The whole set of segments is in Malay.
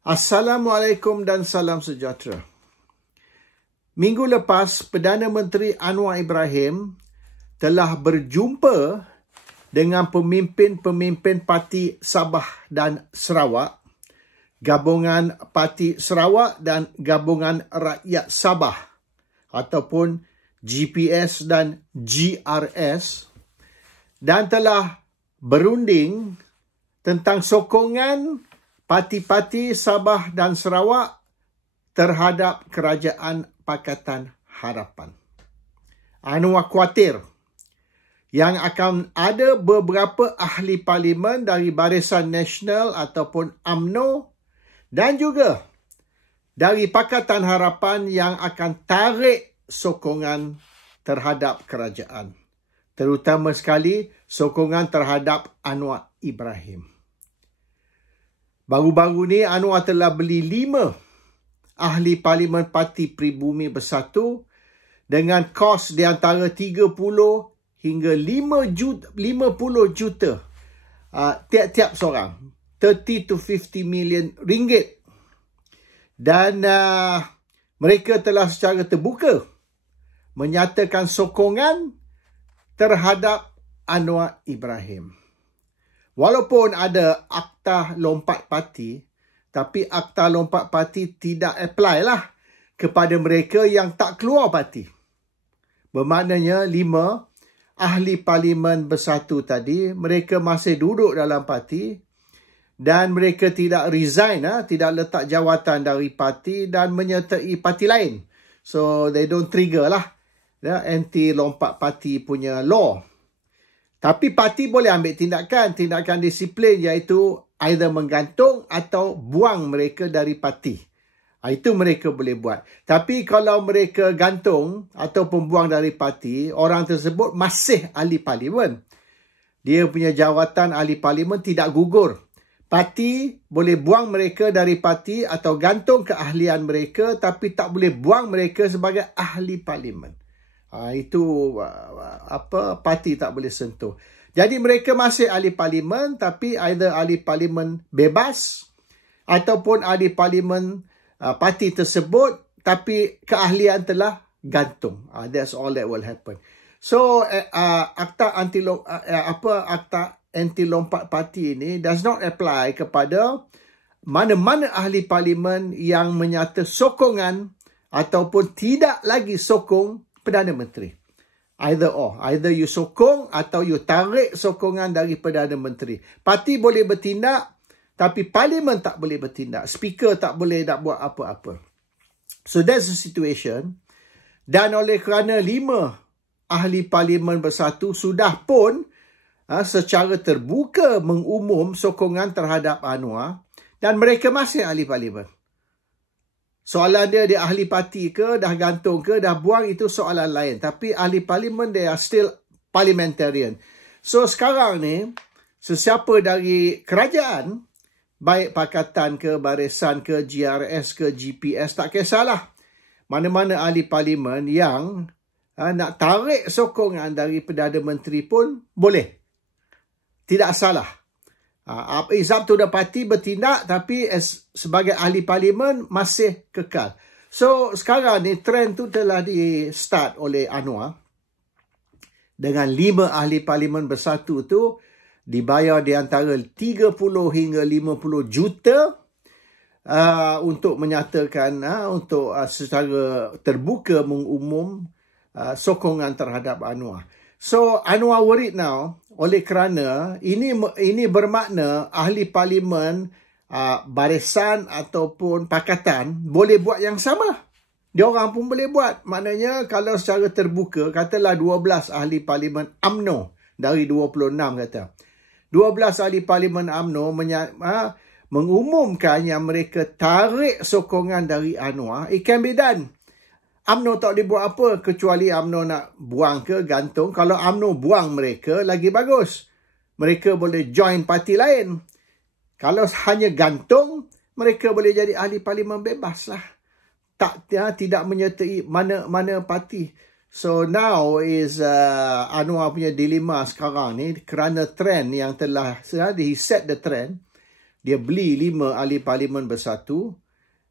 Assalamualaikum dan salam sejahtera. Minggu lepas, Perdana Menteri Anwar Ibrahim telah berjumpa dengan pemimpin-pemimpin Parti Sabah dan Sarawak, Gabungan Parti Sarawak dan Gabungan Rakyat Sabah ataupun GPS dan GRS, dan telah berunding tentang sokongan parti-parti Sabah dan Sarawak terhadap Kerajaan Pakatan Harapan. Anwar khawatir yang akan ada beberapa ahli parlimen dari Barisan Nasional ataupun UMNO dan juga dari Pakatan Harapan yang akan tarik sokongan terhadap kerajaan. Terutama sekali sokongan terhadap Anwar Ibrahim. Baru-baru ni Anwar telah beli 5 ahli parlimen Parti Pribumi Bersatu dengan kos di antara 30 hingga 50 juta tiap-tiap seorang. 30 to 50 million ringgit. Dan mereka telah secara terbuka menyatakan sokongan terhadap Anwar Ibrahim. Walaupun ada Akta Lompat Parti, tapi Akta Lompat Parti tidak apply lah kepada mereka yang tak keluar parti. Bermaknanya 5 ahli parlimen bersatu tadi, mereka masih duduk dalam parti dan mereka tidak resign, tidak letak jawatan dari parti dan menyertai parti lain. So, they don't trigger lah anti lompat parti punya law. Tapi parti boleh ambil tindakan disiplin, iaitu either menggantung atau buang mereka dari parti. Itu mereka boleh buat. Tapi kalau mereka gantung ataupun buang dari parti, orang tersebut masih ahli parlimen. Dia punya jawatan ahli parlimen tidak gugur. Parti boleh buang mereka dari parti atau gantung keahlian mereka, tapi tak boleh buang mereka sebagai ahli parlimen. Itu parti tak boleh sentuh. Jadi mereka masih ahli parlimen, tapi either ahli parlimen bebas ataupun ahli parlimen parti tersebut, tapi keahlian telah gantung. That's all that will happen. So akta anti lompat parti ini does not apply kepada mana-mana ahli parlimen yang menyata sokongan ataupun tidak lagi sokong Perdana Menteri. Either or. Either you sokong atau you tarik sokongan dari Perdana Menteri. Parti boleh bertindak, tapi parlimen tak boleh bertindak. Speaker tak boleh nak buat apa-apa. So that's the situation. Dan oleh kerana 5 ahli parlimen bersatu sudah pun secara terbuka mengumum sokongan terhadap Anwar, dan mereka masih ahli parlimen. Soalan dia ahli parti ke, dah gantung ke, dah buang, itu soalan lain. Tapi ahli parlimen, they are still parliamentarian. So sekarang ni, sesiapa dari kerajaan, baik Pakatan ke, Barisan ke, GRS ke, GPS, tak kisahlah. Mana-mana ahli parlimen yang nak tarik sokongan dari Perdana Menteri pun boleh. Tidak salah. It's up to the party bertindak, tapi sebagai ahli parlimen masih kekal. So sekarang ni trend tu telah di start oleh Anwar dengan 5 ahli parlimen bersatu tu dibayar di antara 30 hingga 50 juta untuk menyatakan untuk secara terbuka mengumum sokongan terhadap Anwar. So Anwar worried now oleh kerana ini bermakna ahli parlimen barisan ataupun pakatan boleh buat yang sama. Diorang pun boleh buat. Maknanya kalau secara terbuka, katalah 12 ahli parlimen UMNO dari 26 kata. 12 ahli parlimen UMNO mengumumkan yang mereka tarik sokongan dari Anwar. It can be done. UMNO tak boleh buat apa kecuali UMNO nak buang ke gantung. Kalau UMNO buang mereka, lagi bagus. Mereka boleh join parti lain. Kalau hanya gantung, mereka boleh jadi ahli parlimen bebas lah. Tidak menyertai mana-mana parti. So now is Anwar punya dilema sekarang ni kerana trend yang telah he set the trend. Dia beli 5 ahli parlimen bersatu.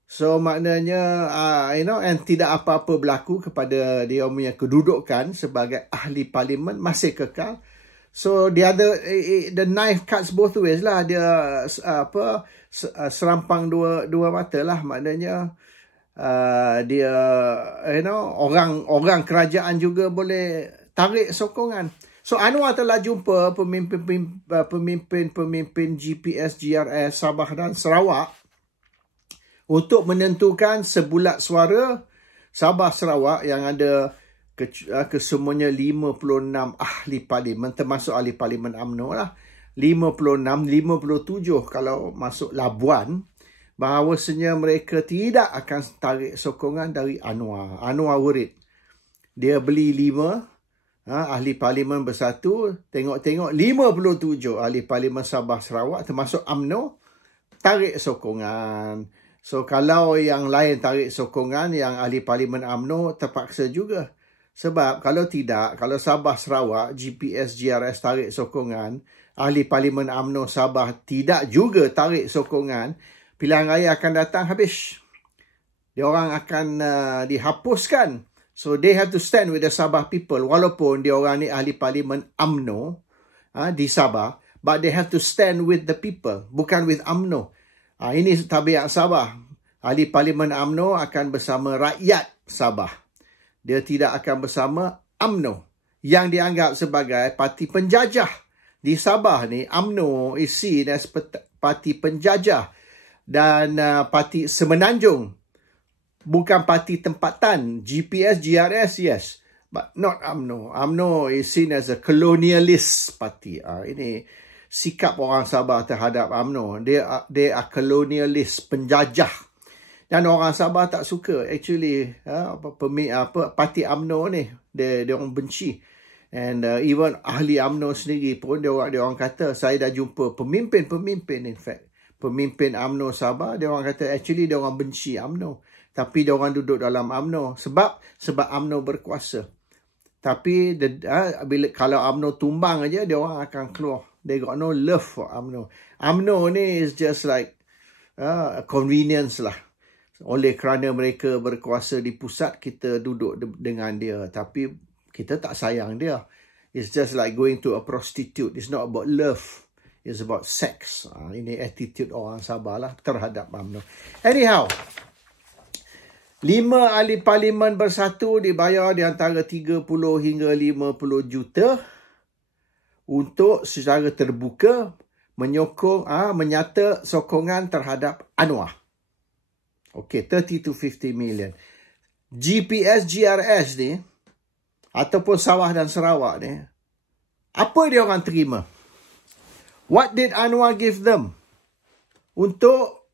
So maknanya, and tidak apa-apa berlaku kepada dia punya kedudukan sebagai ahli parlimen, masih kekal. So the knife cuts both ways lah. Dia serampang dua mata lah. Maknanya dia orang kerajaan juga boleh tarik sokongan. So Anwar telah jumpa pemimpin GPS GRS Sabah dan Sarawak untuk menentukan sebulat suara Sabah Sarawak yang ada kesemuanya 56 ahli parlimen, termasuk ahli parlimen UMNO lah. 56, 57 kalau masuk Labuan, bahawasanya mereka tidak akan tarik sokongan dari Anwar. Anwar worried. Dia beli 5 ahli parlimen bersatu, tengok-tengok 57 ahli parlimen Sabah Sarawak termasuk UMNO tarik sokongan. So kalau yang lain tarik sokongan, yang ahli parlimen UMNO terpaksa juga. Sebab kalau tidak, kalau Sabah Sarawak GPS GRS tarik sokongan, ahli parlimen UMNO Sabah tidak juga tarik sokongan, pilihan raya akan datang habis. Diorang akan dihapuskan. So they have to stand with the Sabah people, walaupun diorang ni ahli parlimen UMNO di Sabah, but they have to stand with the people, bukan with UMNO. Ini tabiat Sabah. Ahli parlimen UMNO akan bersama rakyat Sabah. Dia tidak akan bersama UMNO yang dianggap sebagai parti penjajah. Di Sabah ni, UMNO is seen as parti penjajah dan parti semenanjung. Bukan parti tempatan. GPS, GRS, yes. But not UMNO. UMNO is seen as a colonialist party. Ini sikap orang Sabah terhadap UMNO. They are colonialist, penjajah. Dan orang Sabah tak suka. Actually, parti UMNO ni, dia orang benci. And even ahli UMNO sendiri pun, dia orang kata, saya dah jumpa pemimpin, in fact. Pemimpin UMNO Sabah, dia orang kata, actually dia orang benci UMNO. Tapi dia orang duduk dalam UMNO. Sebab UMNO berkuasa. Tapi kalau UMNO tumbang aja, dia orang akan keluar. They got no love for UMNO. UMNO ni is just like a convenience lah. Oleh kerana mereka berkuasa di pusat, kita duduk dengan dia. Tapi kita tak sayang dia. It's just like going to a prostitute. It's not about love. It's about sex. Ini attitude orang Sabah lah terhadap UMNO. Anyhow, 5 ahli parlimen bersatu dibayar di antara 30 hingga 50 juta untuk secara terbuka menyata sokongan terhadap Anwar. Okey, 30 to 50 million. GPS GRS ni ataupun Sabah dan Sarawak ni, apa dia orang terima? What did Anwar give them untuk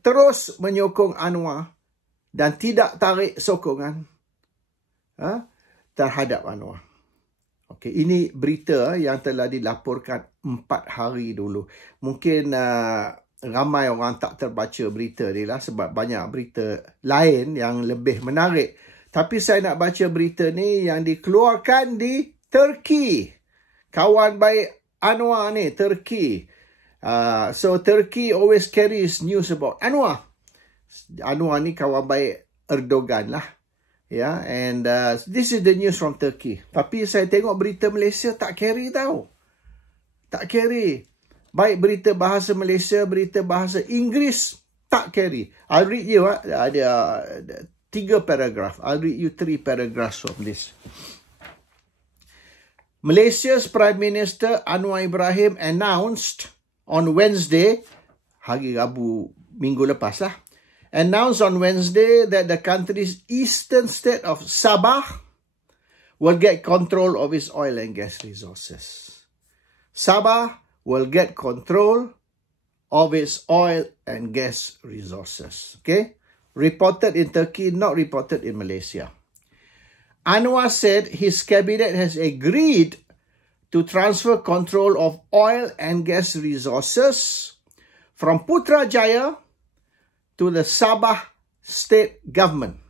terus menyokong Anwar dan tidak tarik sokongan terhadap Anwar? Okey, ini berita yang telah dilaporkan 4 hari dulu. Mungkin ramai orang tak terbaca berita ni lah sebab banyak berita lain yang lebih menarik. Tapi saya nak baca berita ni yang dikeluarkan di Turki. Kawan baik Anwar ni, Turki. So Turkey always carries news about Anwar. Anwar ni kawan baik Erdogan lah. Yeah, and this is the news from Turkey. Tapi saya tengok berita Malaysia tak carry tau. Tak carry. Baik berita bahasa Malaysia, berita bahasa Inggeris tak carry. I'll read you ada 3 paragraph. I'll read you 3 paragraphs from this. Malaysia's Prime Minister Anwar Ibrahim announced on Wednesday, hari Rabu minggu lepas lah, announced on Wednesday that the country's eastern state of Sabah will get control of its oil and gas resources. Sabah will get control of its oil and gas resources. Okay? Reported in Turkey, not reported in Malaysia. Anwar said his cabinet has agreed to transfer control of oil and gas resources from Putrajaya to the Sabah state government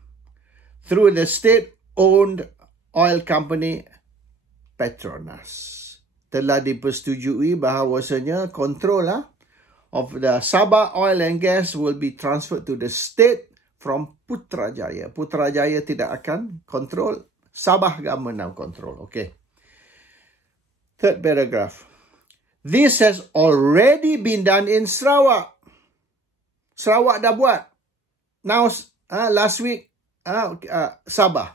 through the state-owned oil company Petronas. Telah dipersetujui bahawasanya kontrol of the Sabah Oil and Gas will be transferred to the state from Putrajaya. Putrajaya tidak akan control, Sabah government now control. Okay. Third paragraph. This has already been done in Sarawak. Sarawak dah buat. Now, last week, Sabah.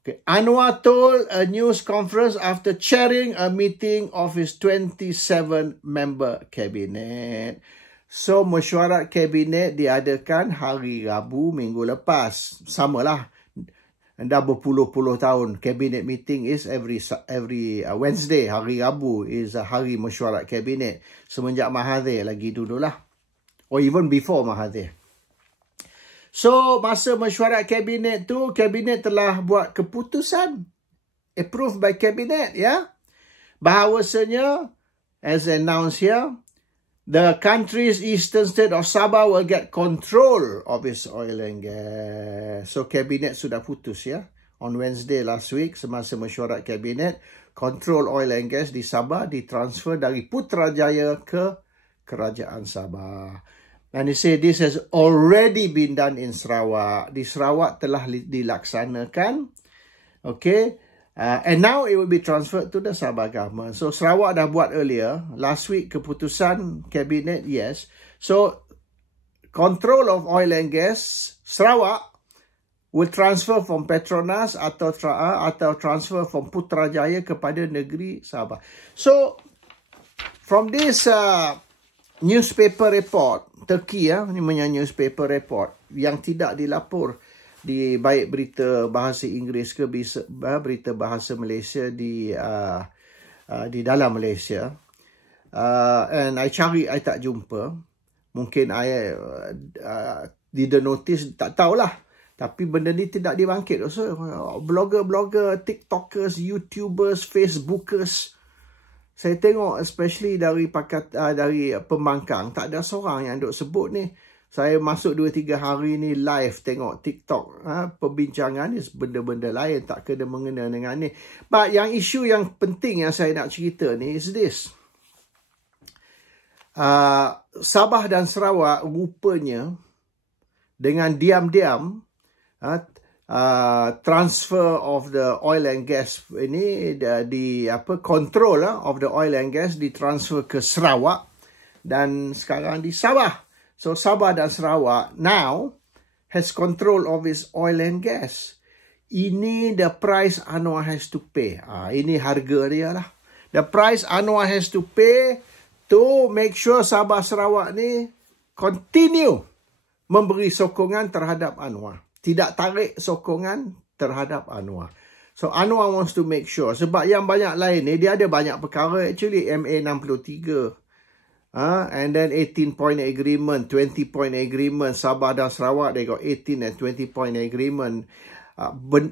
Okay. Anwar told a news conference after chairing a meeting of his 27-member cabinet. So, mesyuarat kabinet diadakan hari Rabu minggu lepas. Samalah. Dah berpuluh-puluh tahun. Cabinet meeting is every Wednesday. Hari Rabu is hari mesyuarat kabinet. Semenjak Mahathir lagi dululah. Or even before Mahathir. So, masa mesyuarat kabinet tu, kabinet telah buat keputusan. Approved by cabinet, ya. Bahawasanya, as announced here, the country's eastern state of Sabah will get control of its oil and gas. So, kabinet sudah putus, ya. On Wednesday last week, semasa mesyuarat kabinet, control oil and gas di Sabah ditransfer dari Putrajaya ke Kerajaan Sabah. And he said this has already been done in Sarawak. Di Sarawak telah dilaksanakan. Okay. And now it will be transferred to the Sabah government. So Sarawak dah buat earlier. Last week keputusan cabinet, yes. So control of oil and gas, Sarawak will transfer from Petronas atau transfer from Putrajaya kepada negeri Sabah. So from this newspaper report, Turkey ni punya newspaper report yang tidak dilapor di baik berita bahasa Inggeris ke berita bahasa Malaysia di dalam Malaysia. And I cari, I tak jumpa. Mungkin I didn't notice, tak tahulah. Tapi benda ni tidak dibangkit. So, blogger, TikTokers, YouTubers, Facebookers, saya tengok especially dari pembangkang, tak ada seorang yang duk sebut ni. Saya masuk 2-3 hari ni live tengok TikTok. Perbincangan ni benda-benda lain, tak kena mengena dengan ni. But yang isu yang penting yang saya nak cerita ni is this. Sabah dan Sarawak rupanya dengan diam-diam transfer of the oil and gas ini control of the oil and gas ditransfer ke Sarawak dan sekarang di Sabah. So Sabah dan Sarawak now has control of its oil and gas. Ini the price Anwar has to pay. Ini harga dia lah. The price Anwar has to pay to make sure Sabah Sarawak ni continue memberi sokongan terhadap Anwar. Tidak tarik sokongan terhadap Anwar. So, Anwar wants to make sure. Sebab yang banyak lain ni, dia ada banyak perkara. Actually, MA 63. And then 18-point agreement, 20-point agreement. Sabah dan Sarawak, they got 18 and 20-point agreement.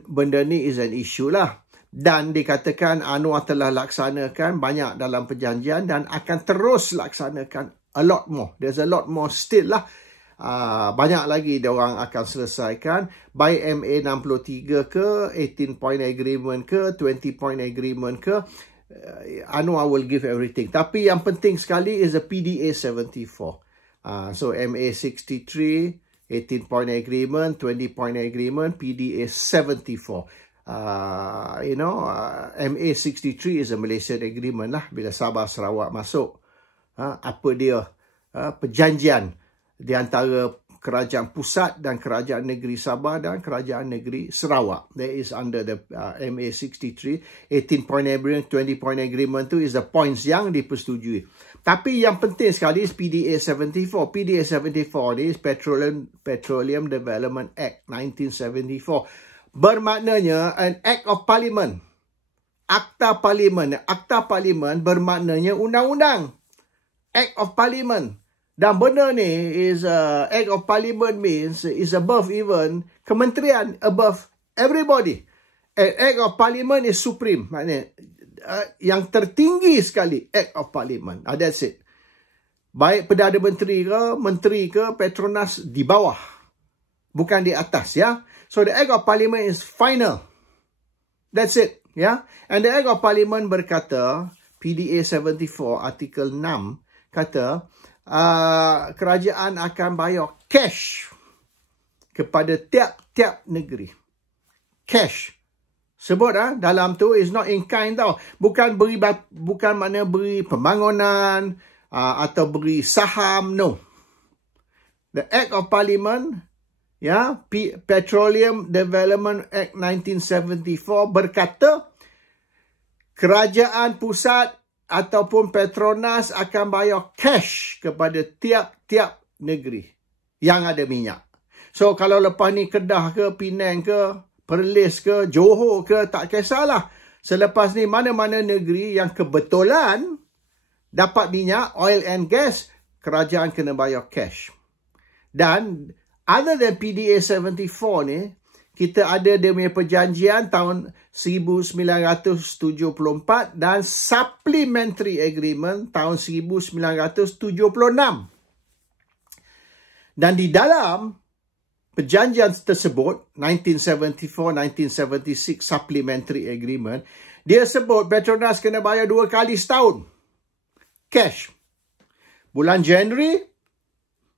Benda ni is an issue lah. Dan dikatakan Anwar telah laksanakan banyak dalam perjanjian dan akan terus laksanakan a lot more. There's a lot more still lah. Banyak lagi diorang akan selesaikan by MA 63 ke, 18-point agreement ke, 20-point agreement ke, Anwar will give everything. Tapi yang penting sekali is the PDA 74. So MA 63, 18-point agreement, 20-point agreement, PDA 74. MA 63 is a Malaysian agreement lah. Bila Sabah Sarawak masuk, apa dia perjanjian di antara kerajaan pusat dan kerajaan negeri Sabah dan kerajaan negeri Sarawak. That is under the MA 63. 18-point agreement, 20-point agreement tu is the points yang dipersetujui. Tapi yang penting sekali is PDA 74. PDA 74 ni is Petroleum Development Act 1974. Bermaknanya an Act of Parliament. Akta Parlimen. Akta Parlimen bermaknanya undang-undang. Act of Parliament. Dan benda ni is Act of Parliament means is above even kementerian, above everybody. Act of Parliament is supreme. Maknanya yang tertinggi sekali Act of Parliament. That's it. Baik Perdana Menteri ke Petronas di bawah. Bukan di atas, ya. So the Act of Parliament is final. That's it, ya. And the Act of Parliament berkata, PDA 74 artikel 6 kata kerajaan akan bayar cash kepada tiap-tiap negeri. Cash. Sebut dalam tu is not in kind tau. Bukan makna beri pembangunan atau beri saham, no. The Act of Parliament, Petroleum Development Act 1974 berkata kerajaan pusat ataupun Petronas akan bayar cash kepada tiap-tiap negeri yang ada minyak. So kalau lepas ni Kedah ke, Penang ke, Perlis ke, Johor ke, tak kisahlah. Selepas ni mana-mana negeri yang kebetulan dapat minyak, oil and gas, kerajaan kena bayar cash. Dan other than PDA 74 ni, kita ada dia punya perjanjian tahun 1974 dan Supplementary Agreement tahun 1976. Dan di dalam perjanjian tersebut, 1974-1976 Supplementary Agreement, dia sebut Petronas kena bayar 2 kali setahun. Cash. Bulan January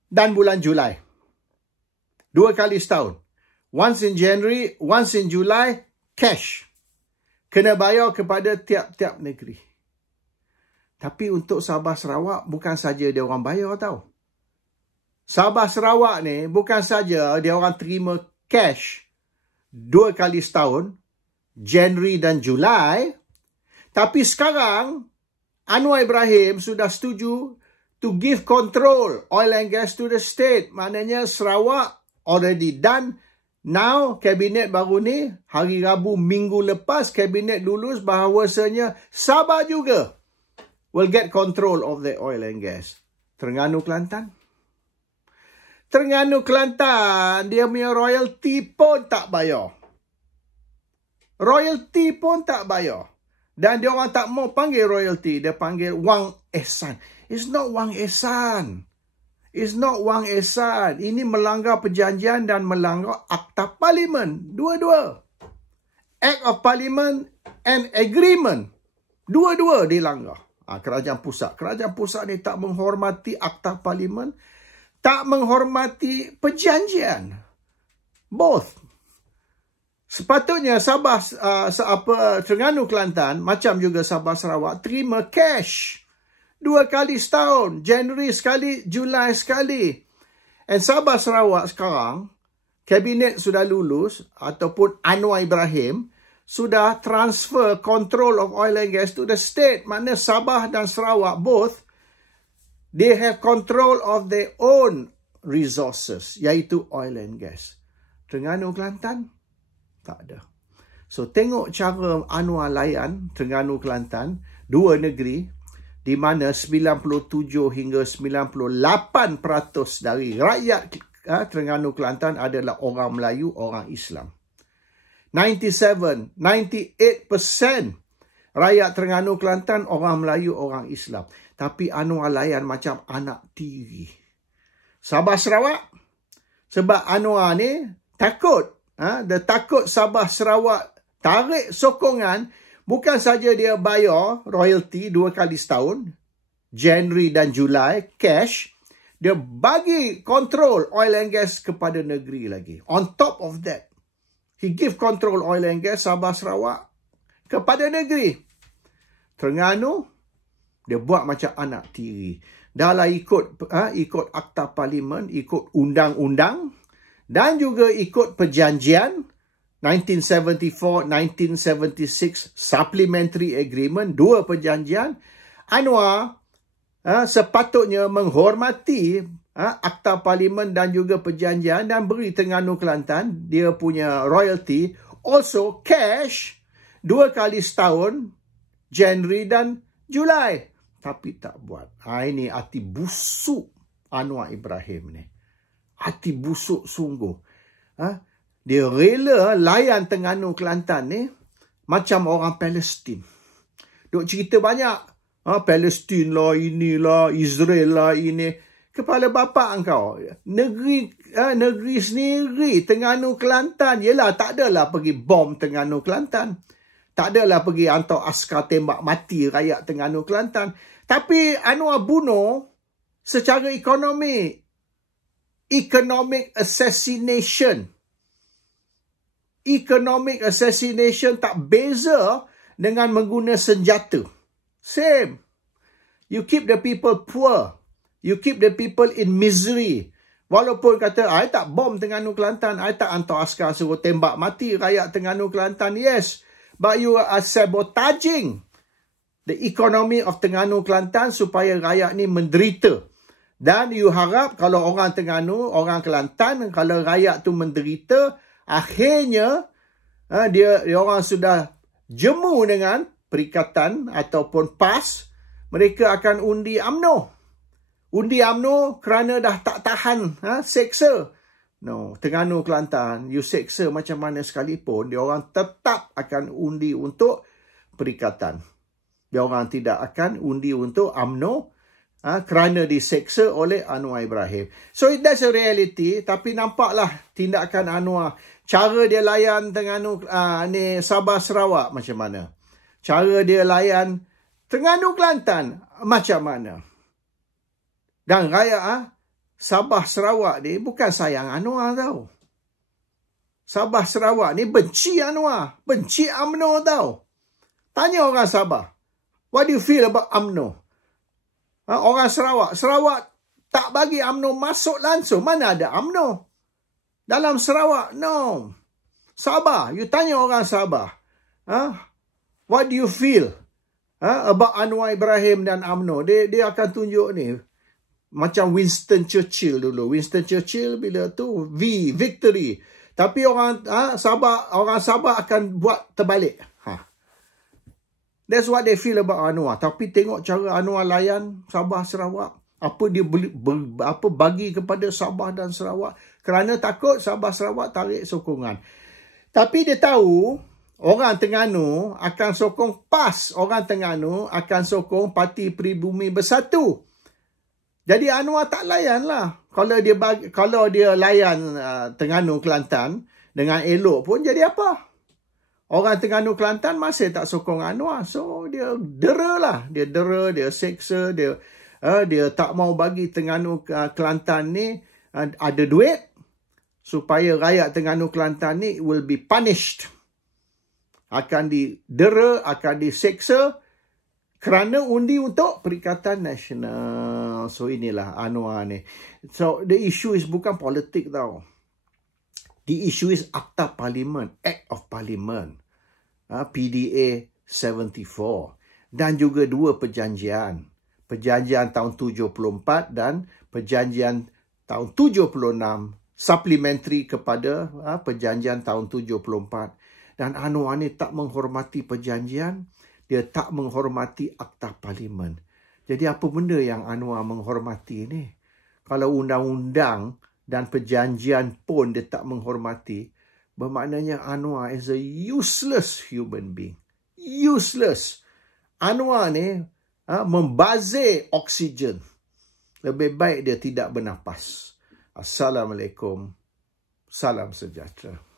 dan bulan Julai. 2 kali setahun. Once in January, once in July, cash. Kena bayar kepada tiap-tiap negeri. Tapi untuk Sabah Sarawak, bukan saja dia orang bayar tau. Sabah Sarawak ni bukan saja dia orang terima cash 2 kali setahun, January dan Julai, tapi sekarang Anwar Ibrahim sudah setuju to give control oil and gas to the state. Maknanya Sarawak already done. Now, kabinet baru ni, hari Rabu minggu lepas, kabinet lulus bahawasanya Sabah juga will get control of the oil and gas. Terengganu Kelantan? Terengganu Kelantan, dia punya royalty pun tak bayar. Royalty pun tak bayar. Dan dia orang tak mau panggil royalty, dia panggil wang ehsan. It's not wang ehsan. It's not wang ehsan. Ini melanggar perjanjian dan melanggar Akta Parlimen. Dua-dua. Act of Parliament and Agreement. Dua-dua dilanggar. Kerajaan pusat. Kerajaan pusat ni tak menghormati Akta Parlimen. Tak menghormati perjanjian. Both. Sepatutnya Sabah, Terengganu Kelantan, macam juga Sabah Sarawak, terima cash. 2 kali setahun. Januari sekali, Julai sekali. And Sabah Sarawak sekarang, kabinet sudah lulus, ataupun Anwar Ibrahim, sudah transfer control of oil and gas to the state. Mana Sabah dan Sarawak both, they have control of their own resources, iaitu oil and gas. Terengganu Kelantan, tak ada. So, tengok cara Anwar layan Terengganu Kelantan, 2 negeri, di mana 97 hingga 98% dari rakyat Terengganu Kelantan adalah orang Melayu, orang Islam. 98% rakyat Terengganu Kelantan orang Melayu, orang Islam. Tapi Anwar layan macam anak tiri. Sabah Sarawak, sebab Anwar ni takut. Dia takut Sabah Sarawak tarik sokongan. Bukan saja dia bayar royalty 2 kali setahun, Januari dan Julai, cash. Dia bagi control oil and gas kepada negeri lagi. On top of that, he give control oil and gas Sabah Sarawak kepada negeri. Terengganu, dia buat macam anak tiri. Dah lah ikut Akta Parlimen, ikut undang-undang, dan juga ikut perjanjian 1974-1976 Supplementary Agreement, 2 perjanjian. Anwar sepatutnya menghormati Akta Parlimen dan juga perjanjian dan beri Terengganu Kelantan dia punya royalty, also cash 2 kali setahun, Januari dan Julai. Tapi tak buat. Ini hati busuk Anwar Ibrahim ni. Hati busuk sungguh. Dia rela layan Terengganu Kelantan ni macam orang Palestin. Duk cerita banyak. Palestin lah, inilah, Israel lah, ini. Kepala bapa engkau. Negeri sendiri, Terengganu Kelantan. Yelah, tak adalah pergi bom Terengganu Kelantan. Tak adalah pergi hantar askar tembak mati rakyat Terengganu Kelantan. Tapi Anwar bunuh secara ekonomi. Economic assassination. Economic assassination tak beza dengan mengguna senjata. Same. You keep the people poor. You keep the people in misery. Walaupun kata, I tak bom Terengganu Kelantan, I tak hantar askar suruh tembak mati rakyat Terengganu Kelantan. Yes, but you are sabotaging the economy of Terengganu Kelantan supaya rakyat ni menderita. Dan you harap kalau orang Terengganu, orang Kelantan, kalau rakyat tu menderita, akhirnya dia orang sudah jemu dengan perikatan ataupun PAS, mereka akan undi UMNO. Undi UMNO kerana dah tak tahan seksa. No, Terengganu Kelantan, you seksa macam mana sekalipun, dia orang tetap akan undi untuk perikatan. Dia orang tidak akan undi untuk UMNO kerana diseksa oleh Anwar Ibrahim. So that's a reality. Tapi nampaklah tindakan Anwar, cara dia layan Terengganu ni Sabah Sarawak macam mana, cara dia layan Terengganu Kelantan macam mana. Dan rakyat Sabah Sarawak ni bukan sayang Anwar tau. Sabah Sarawak ni benci Anwar, benci UMNO tau. Tanya orang Sabah, what do you feel about UMNO? Orang Sarawak tak bagi UMNO masuk langsung. Mana ada UMNO dalam Sarawak? No. Sabah, you tanya orang Sabah, what do you feel about Anwar Ibrahim dan UMNO? Dia akan tunjuk ni macam Winston Churchill dulu. Winston Churchill bila tu victory. Tapi orang Sabah akan buat terbalik. That's what they feel about Anwar. Tapi tengok cara Anwar layan Sabah Sarawak. Apa dia bagi kepada Sabah dan Sarawak. Kerana takut Sabah Sarawak tarik sokongan. Tapi dia tahu orang Terengganu akan sokong PAS. Orang Terengganu akan sokong Parti Pribumi Bersatu. Jadi Anwar tak layan lah. Kalau dia layan Terengganu Kelantan dengan elok pun jadi apa? Orang Terengganu Kelantan masih tak sokong Anwar. So, dia dera lah. Dia dera, dia seksa, dia tak mau bagi Terengganu Kelantan ni ada duit supaya rakyat Terengganu Kelantan ni will be punished. Akan didera, akan diseksa kerana undi untuk Perikatan Nasional. So, inilah Anwar ni. So, the issue is bukan politik tau. The issue is Akta Parlimen, Act of Parliament, PDA 74. Dan juga dua perjanjian. Perjanjian tahun 74 dan perjanjian tahun 76. Supplementary kepada perjanjian tahun 74. Dan Anwar ni tak menghormati perjanjian. Dia tak menghormati Akta Parlimen. Jadi apa benda yang Anwar menghormati ni? Kalau undang-undang dan perjanjian pun dia tak menghormati, bermaknanya Anwar is a useless human being. Useless. Anwar ni membazir oksigen. Lebih baik dia tidak bernafas. Assalamualaikum. Salam sejahtera.